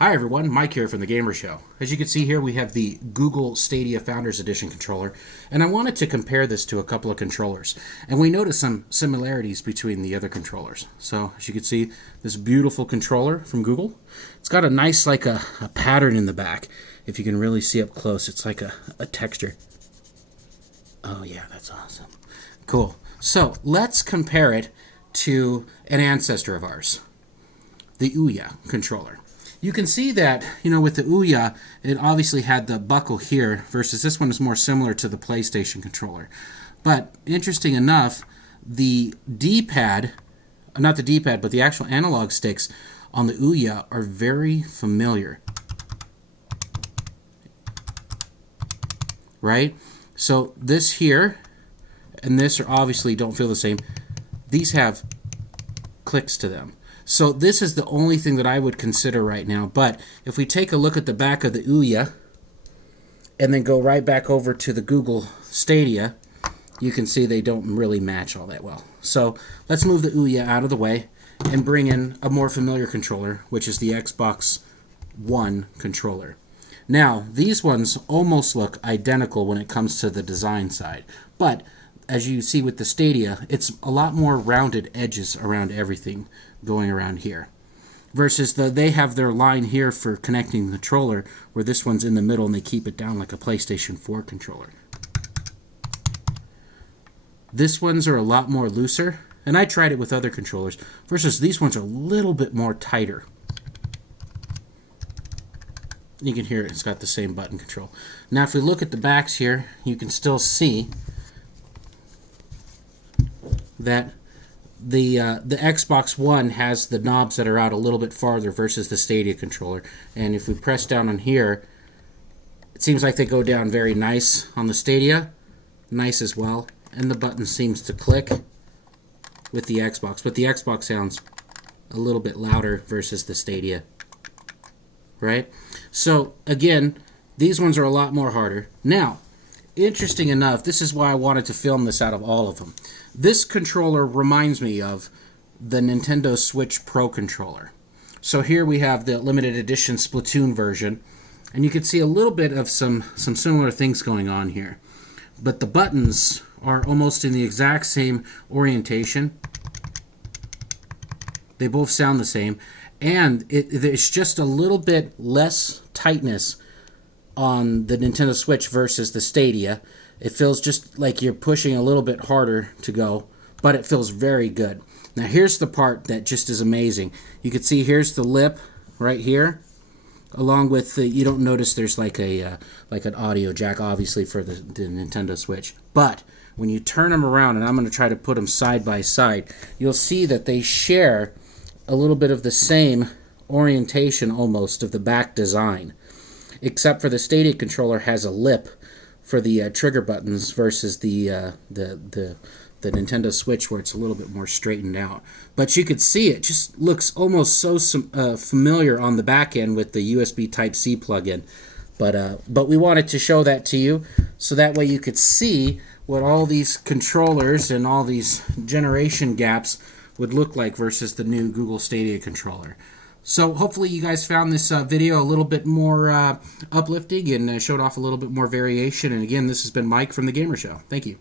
Hi everyone, Mike here from The Gamer Show. As you can see here, we have the Google Stadia Founders Edition controller, and I wanted to compare this to a couple of controllers, and we noticed some similarities between the other controllers. So, as you can see, this beautiful controller from Google, it's got a nice, like a pattern in the back. If you can really see up close, it's like a texture. Oh yeah, that's awesome. Cool. So, let's compare it to an ancestor of ours, the OUYA controller. You can see that, with the OUYA, it obviously had the buckle here, versus this one is more similar to the PlayStation controller. But, interesting enough, the D-pad, not the D-pad, but the actual analog sticks on the OUYA are very familiar. Right? So, this here and this are obviously don't feel the same. These have clicks to them. So this is the only thing that I would consider right now. But if we take a look at the back of the OUYA and then go right back over to the Google Stadia, you can see they don't really match all that well. So let's move the OUYA out of the way and bring in a more familiar controller, which is the Xbox One controller. Now, these ones almost look identical when it comes to the design side. But as you see with the Stadia, it's a lot more rounded edges around everything going around here. Versus they have their line here for connecting the controller, where this one's in the middle and they keep it down like a PlayStation 4 controller. This ones are a lot more looser, and I tried it with other controllers, versus these ones are a little bit more tighter. You can hear it's got the same button control. Now if we look at the backs here, you can still see that the Xbox One has the knobs that are out a little bit farther versus the Stadia controller. And if we press down on here, it seems like they go down very nice on the Stadia. Nice as well. And the button seems to click with the Xbox. But the Xbox sounds a little bit louder versus the Stadia. Right? So, again, these ones are a lot more harder. Now, interesting enough, this is why I wanted to film this out of all of them. This controller reminds me of the Nintendo Switch Pro controller. So here we have the limited edition Splatoon version, and you can see a little bit of some similar things going on here. But the buttons are almost in the exact same orientation. They both sound the same, and there's just a little bit less tightness on the Nintendo Switch versus the Stadia. It feels just like you're pushing a little bit harder to go, but it feels very good. Now here's the part that just is amazing. You can see here's the lip right here, along with the, you don't notice there's like an audio jack obviously for the Nintendo Switch. But when you turn them around, and I'm going to try to put them side by side, you'll see that they share a little bit of the same orientation almost of the back design. Except for the Stadia controller has a lip for the trigger buttons versus the Nintendo Switch, where it's a little bit more straightened out. But you could see it just looks almost so familiar on the back end with the USB Type-C plug-in. But we wanted to show that to you, so that way you could see what all these controllers and all these generation gaps would look like versus the new Google Stadia controller. So hopefully you guys found this video a little bit more uplifting and showed off a little bit more variation. And again, this has been Mike from The Gamer Show. Thank you.